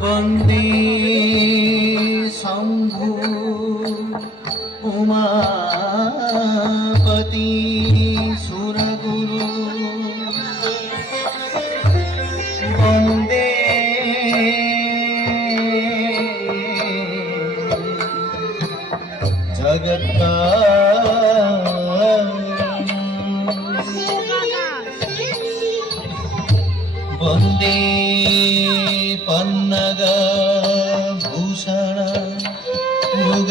বন্দে শম্ভু উমাপতি সুরগুরু বন্দে বন্দে পন্নগ ভূষণ মৃগ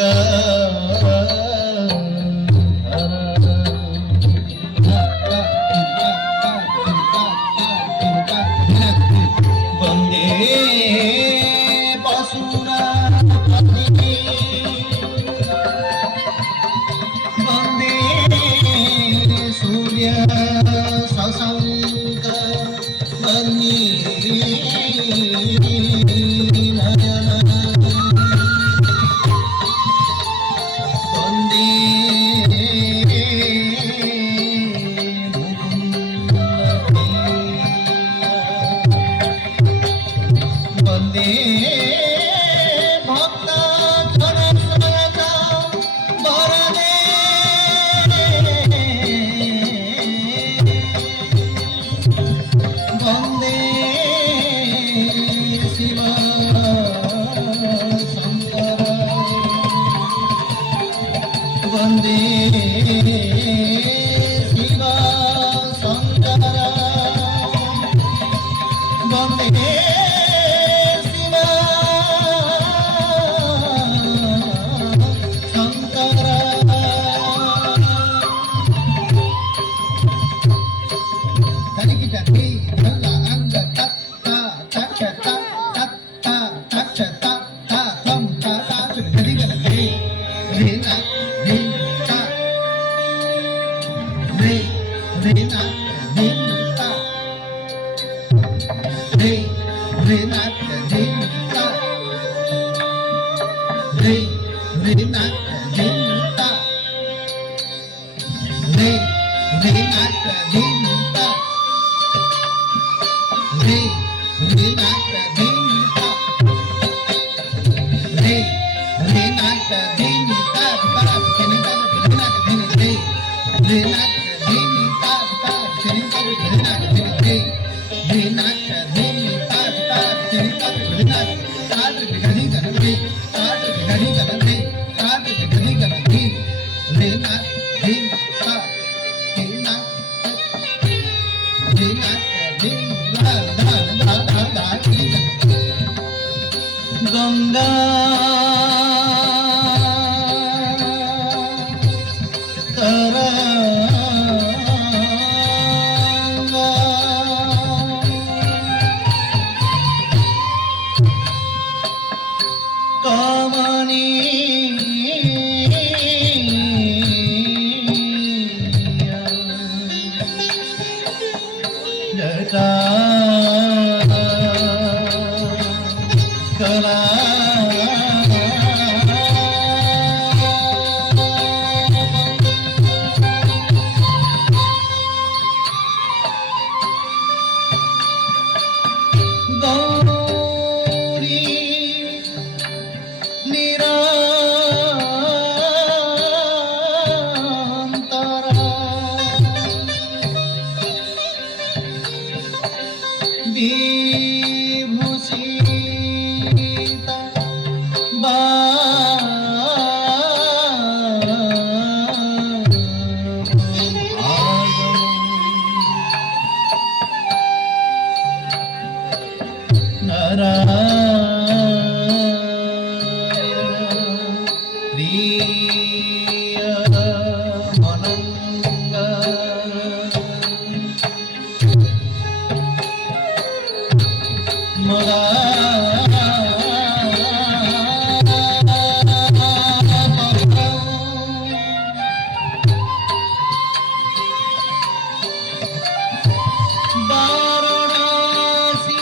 বন্দে পশুরা বন্দে সূর্য শশাঙ্ক বন্দে বন্দে ভক্ত জনসয়ত বরদে বন্দে শিব শঙ্কর বন্দে শিব শঙ্কর বন্দে গঙ্গা কামনি জটা কলা বিভূষিতা বা নারায়ণ প্রিয় মনঙ্গ মরা বারণসী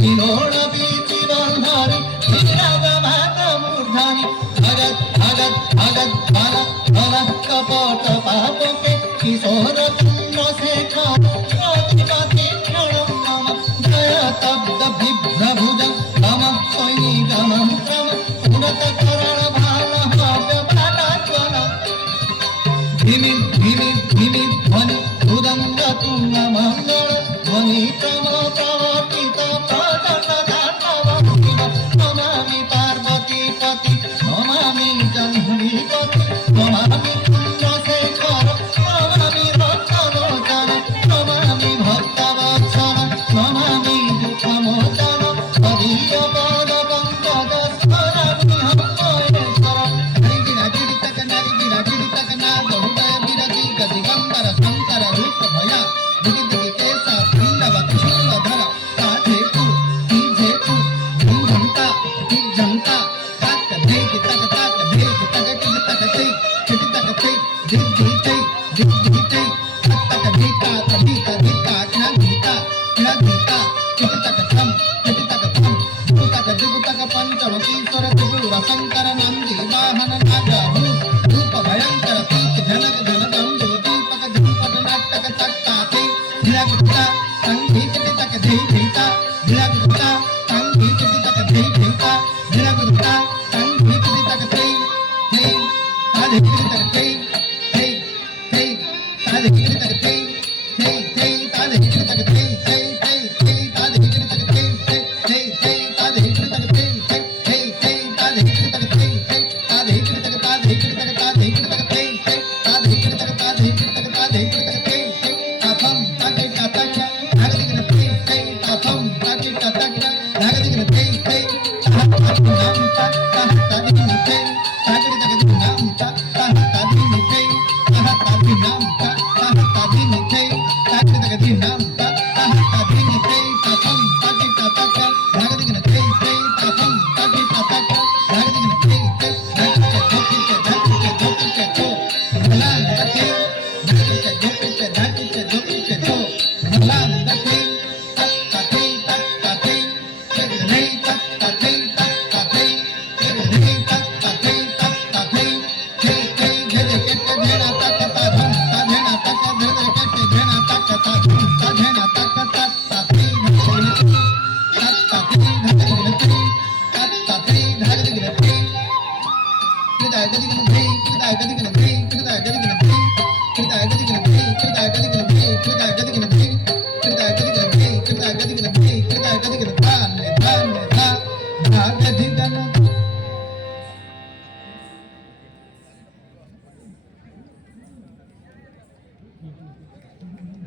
विलोळ बीची बंधारी विराग भात मूर्धानी भगत भगत भगत बल बल कपट पापके किशोर चंद्र शेखर प्रतिपति क्षणं मम जय तब्द बिभ्रभुज गम सैनिकमं क्रम उन्नत करण भाल भव्य भाटाज्वल धिमि धिमि धिमि ध्वनि उदंग तुंग मंगल ध्वनि क्रम प्रवर्तित प्रचंड तांडव शिव नमामि पार्वती पति नमामि जह्नुपति नमामि चंद्रशेखर नमामि रत्नलोचन नमामि भक्तवत्सल नमामि दुःखमोचन तदीय पाद पंकज स्मरामि महेश्वर हरिगिरा गिरितक नरिगिरा गिरितक नाद हृदय विरति गदिगंबर शंकर रूप भया दिगि दिगि केसा पिंडव त्रिशूलधर ताठेतु तीजेतु झंझंता झंझंता ताक धेक तक ताक धेक तक टिक तक थे टिक तक थे दिग दिग थे तक धीका तधीका धीका न धीका टिक तक थम भूतक दिगुतक पंचवटीश्वर त्रिपुर शंकर नंदी वाहन नाग भूत रूप भयंकर पीक जनक जनदंडो दीपक झंपट नाटक चक्का थे धिरगुता संगीत तक धीता धिरगुता संगीत तक धीता धिरगुता संगीत तक थे ताधे तक थे ताधे तक थे ताधे तक थे ताधे तक थे ताधे तक थे